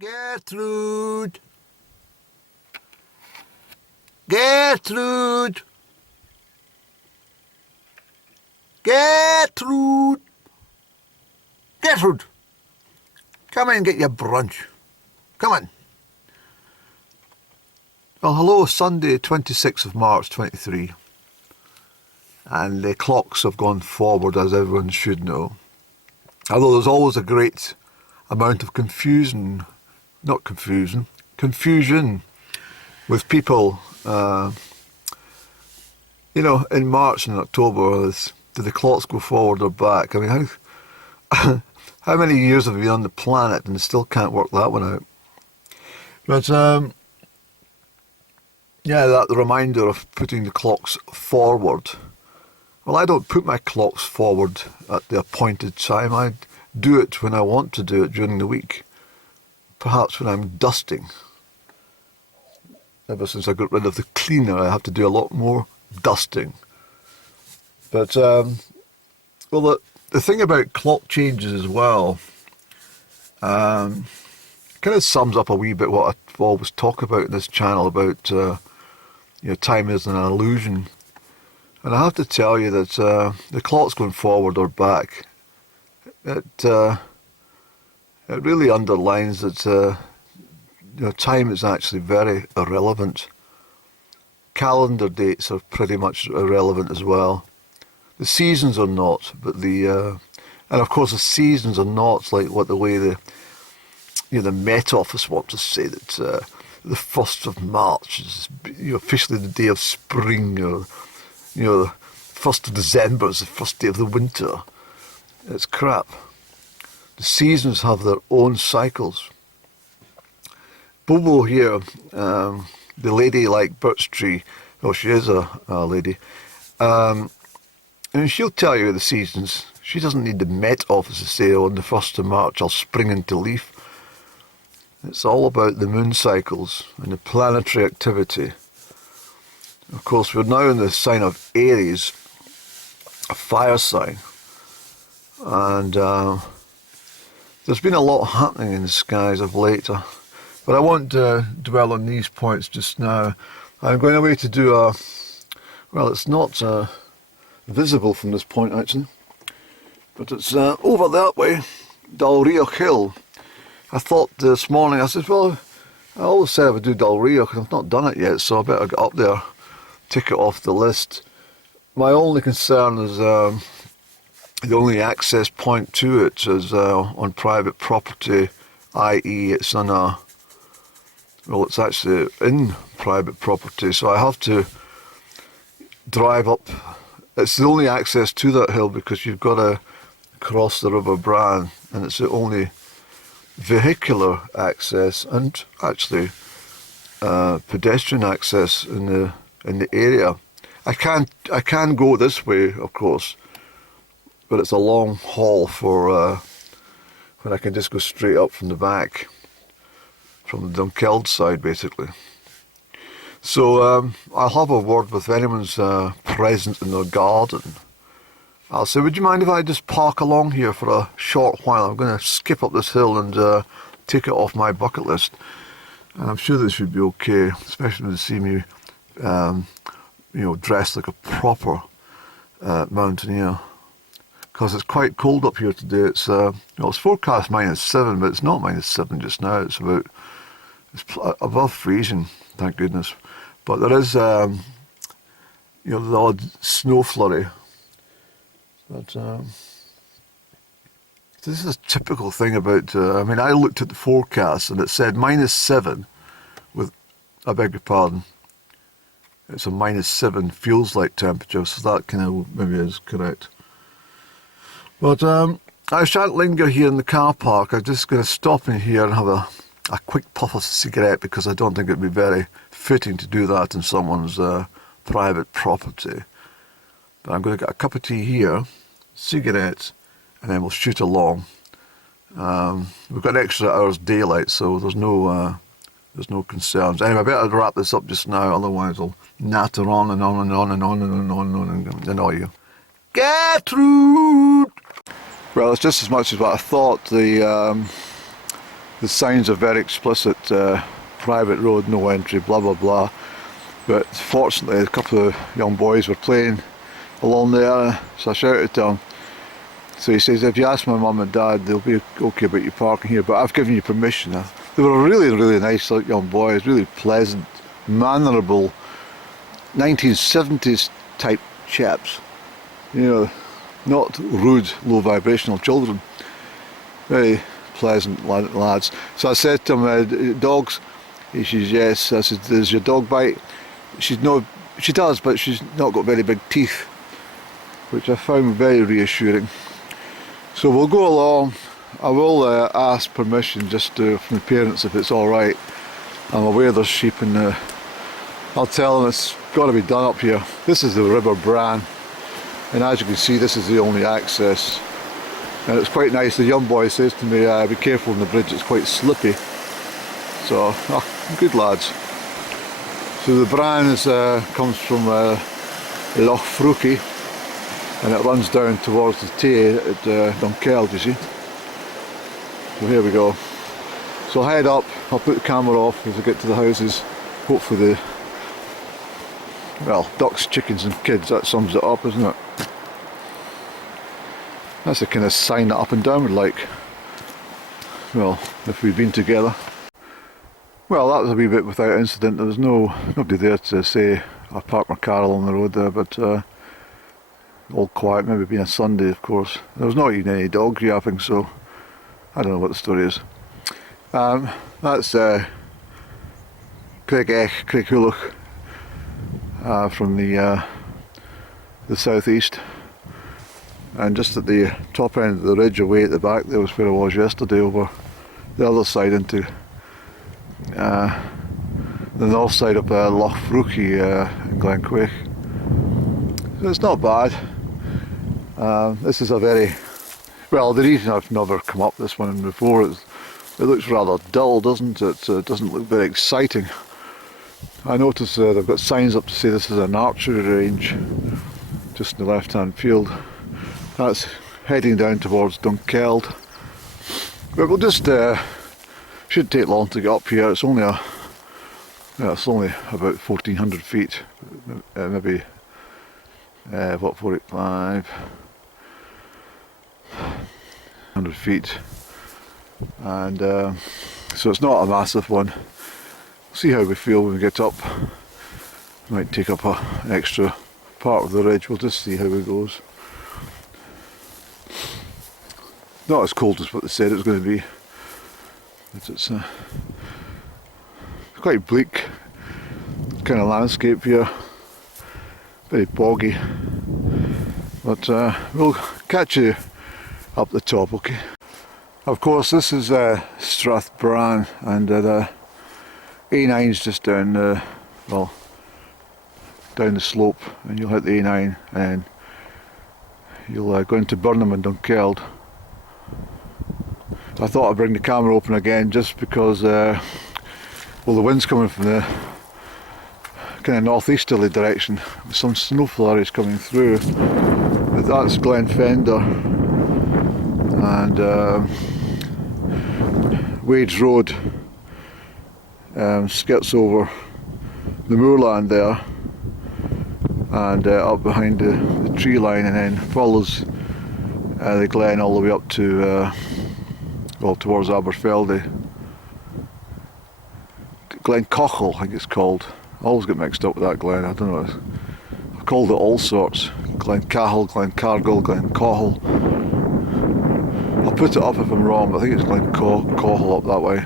Gertrude! Gertrude! Gertrude! Gertrude! Come in and get your brunch. Come on. Well, hello, Sunday, 26th of March, 23. And the clocks have gone forward, as everyone should know. Although there's always a great amount of confusion with people, in March and October, do the clocks go forward or back? I mean, how many years have we been on the planet and still can't work that one out? But, the reminder of putting the clocks forward. Well, I don't put my clocks forward at the appointed time. I do it when I want to do it during the week. Perhaps when I'm dusting. Ever since I got rid of the cleaner, I have to do a lot more dusting. But, the thing about clock changes as well, kind of sums up a wee bit what I always talk about in this channel about, time is an illusion. And I have to tell you that the clocks going forward or back, it really underlines that time is actually very irrelevant. Calendar dates are pretty much irrelevant as well. The seasons are not, but and of course the seasons are not like the way the Met Office want to say that the 1st of March is officially the day of spring, or the 1st of December is the first day of the winter. It's crap. The seasons have their own cycles. Bobo here, the lady like Birch Tree, well, she is a lady, and she'll tell you the seasons. She doesn't need the Met Office to say, on the 1st of March I'll spring into leaf. It's all about the moon cycles and the planetary activity. Of course, we're now in the sign of Aries, a fire sign, and there's been a lot happening in the skies of late, but I won't dwell on these points just now. I'm going away to do it's not visible from this point actually, but it's over that way, Dalreoch Hill. I thought this morning, I said, well, I always say I would do Dalreoch, and I've not done it yet, so I better get up there, tick it off the list. My only concern is the only access point to it is on private property, i.e. it's it's actually in private property, so I have to drive up. It's the only access to that hill because you've got to cross the River Braan, and it's the only vehicular access and actually pedestrian access in the area. I can go this way, of course, but it's a long haul for when I can just go straight up from the back, from the Dunkeld side, basically. So I'll have a word with anyone's present in their garden. I'll say, would you mind if I just park along here for a short while? I'm going to skip up this hill and take it off my bucket list. And I'm sure this should be okay, especially when they see me, dressed like a proper mountaineer. Because it's quite cold up here today. It's it's forecast -7, but it's not -7 just now. It's above freezing, thank goodness. But there is, the odd snow flurry. But this is a typical thing about, I looked at the forecast and it said -7 with, I beg your pardon, it's a -7 feels like temperature, so that kind of maybe is correct. But I shan't linger here in the car park. I'm just going to stop in here and have a quick puff of a cigarette, because I don't think it'd be very fitting to do that in someone's private property. But I'm going to get a cup of tea here, cigarette, and then we'll shoot along. We've got an extra hour's daylight, so there's no concerns. Anyway, I better wrap this up just now, otherwise I'll natter on and on and on and on and on and annoy you. Gertrude! Well, it's just as much as what I thought. The signs are very explicit, private road, no entry, blah blah blah. But fortunately a couple of young boys were playing along there, so I shouted to him. So he says, if you ask my mum and dad, they'll be okay about you parking here, but I've given you permission. They were really, really nice young boys, really pleasant, mannerable, 1970s type chaps. You know, not rude, low vibrational children. Very pleasant lads. So I said to him, dogs? He says, yes. I said, does your dog bite? She does, but she's not got very big teeth, which I found very reassuring. So we'll go along. I will ask permission just from the parents if it's alright. I'm aware there's sheep in the... I'll tell them it's got to be done up here. This is the River Braan, and as you can see this is the only access. And it's quite nice. The young boy says to me, be careful on the bridge, it's quite slippy. So, good lads. So the Braan comes from Loch Fruki, and it runs down towards the Tay at Dunkeld, you see. So here we go. So I'll head up, I'll put the camera off as I get to the houses. Hopefully the, well, ducks, chickens and kids, that sums it up, isn't it? That's the kind of sign that up and down would like. Well, if we'd been together. Well, that was a wee bit without incident. There was nobody there to say I parked my car along the road there, but all quiet, maybe being a Sunday of course. There was not even any dogs yapping, so I don't know what the story is. That's Crieff from the southeast, and just at the top end of the ridge away at the back there was where I was yesterday, over the other side into the north side of Loch Fruki in Crieff. So it's not bad. This is a very, well, the reason I've never come up this one before is it looks rather dull, doesn't it? It doesn't look very exciting. I notice they've got signs up to say this is an archery range just in the left hand field. That's heading down towards Dunkeld. But we'll just, shouldn't take long to get up here. It's only it's only about 1400 feet, maybe, what, 45, 100 feet. And so it's not a massive one. See how we feel when we get up. Might take up an extra part of the ridge. We'll just see how it goes. Not as cold as what they said it was going to be, but it's quite bleak kind of landscape here, very boggy, but we'll catch you up the top, okay? Of course this is Strath Braan, and the A9's just down well, down the slope, and you'll hit the A9 and you'll go into Burnham and Dunkeld. I thought I'd bring the camera open again just because well, the wind's coming from the kind of northeasterly direction with some snow flurries coming through. But that's Glen Fender and Wades Road skirts over the moorland there and up behind the tree line, and then follows the glen all the way up to well, towards Aberfeldy. Glen Cochel, I think it's called. I always get mixed up with that glen, I don't know. I've called it all sorts. Glen Cahill, Glen Cargill, Glen Cochel. I'll put it up if I'm wrong, but I think it's Glen Cochel up that way.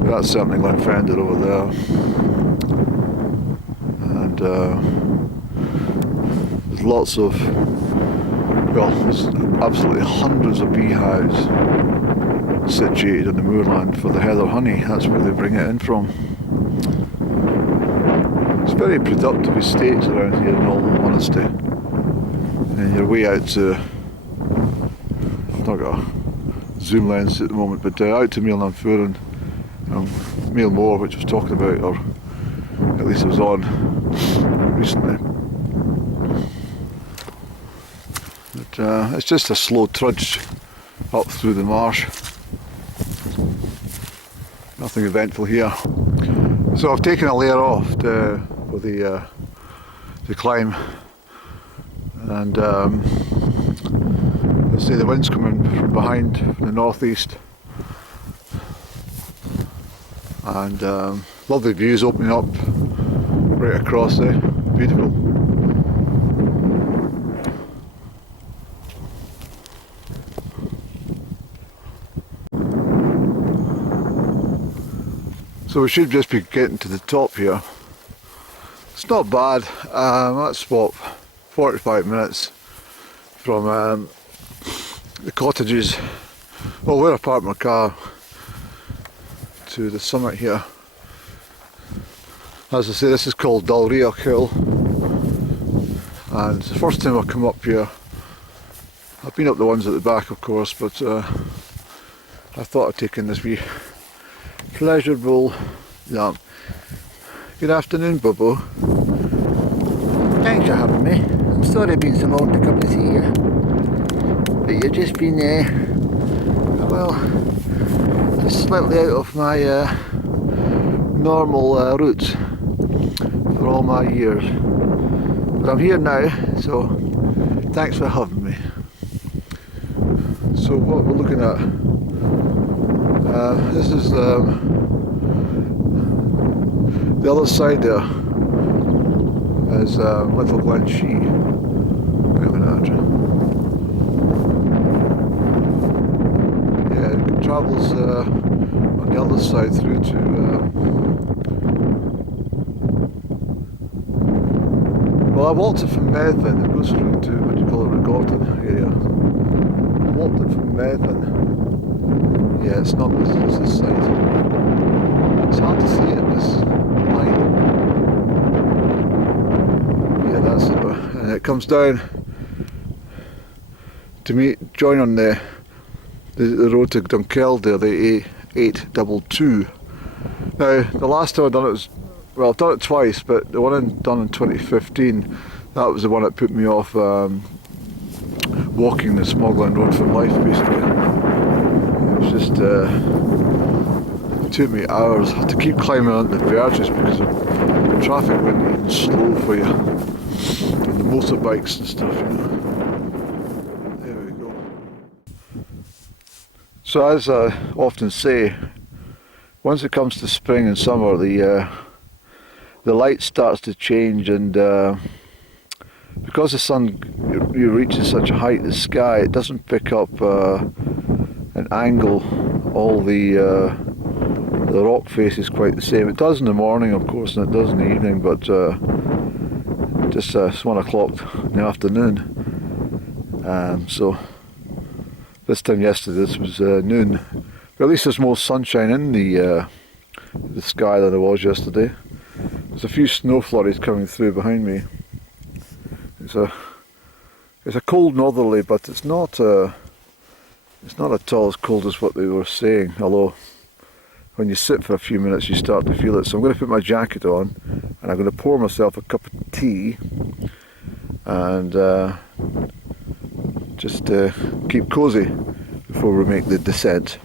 But that's certainly Glen Fender over there. And there's lots of, well, there's absolutely hundreds of beehives situated on the moorland for the heather honey. That's where they bring it in from. It's very productive estates around here in all honesty. And you're way out to, I've not got a zoom lens at the moment, but out to Mealnamfurin and Mealmore, which I was talking about, or at least I was on recently. But it's just a slow trudge up through the marsh. nothing eventful here. So I've taken a layer off for the climb, and let's say the wind's coming from behind, from the northeast, and lovely views opening up right across there. Beautiful. So we should just be getting to the top here. It's not bad. That's what, 45 minutes from the cottages, well, where I parked my car, to the summit here. As I say, this is called Dalreoch Hill, and it's the first time I've come up here. I've been up the ones at the back, of course, but I thought I'd take in this wee pleasurable lamp. Good afternoon, Bobo. Thanks for having me. I'm sorry I've been so long to come to see you, but you've just been well, just slightly out of my normal routes for all my years. But I'm here now, so thanks for having me. So what we're looking at, this is the other side there is Little Glen Shee. Yeah, it travels on the other side through to well, I walked it from Medvin. It goes through to, what do you call it, Regorton area. I walked it from Medvin. Yeah, it's not this, it's this side. It's hard to see it in this line. Yeah, that's it. And it comes down to join on the road to Dunkeld there, the A822. Now, the last time I've done it was, well, I've done it twice, but the one done in 2015, that was the one that put me off walking the Smogland Road for life, basically. It was just, it took me hours to keep climbing on the verges because of the traffic went even slow for you, and the motorbikes and stuff, you know. There we go. So as I often say, once it comes to spring and summer, the light starts to change, and because the sun reaches such a height in the sky, it doesn't pick up an angle. All the rock face is quite the same. It does in the morning, of course, and it does in the evening, but just it's 1 o'clock in the afternoon. So this time yesterday, this was noon. But at least there's more sunshine in the sky than there was yesterday. There's a few snow flurries coming through behind me. It's a cold northerly, but it's not at all as cold as what they were saying. Although when you sit for a few minutes, you start to feel it. So I'm going to put my jacket on, and I'm going to pour myself a cup of tea, and just keep cosy before we make the descent.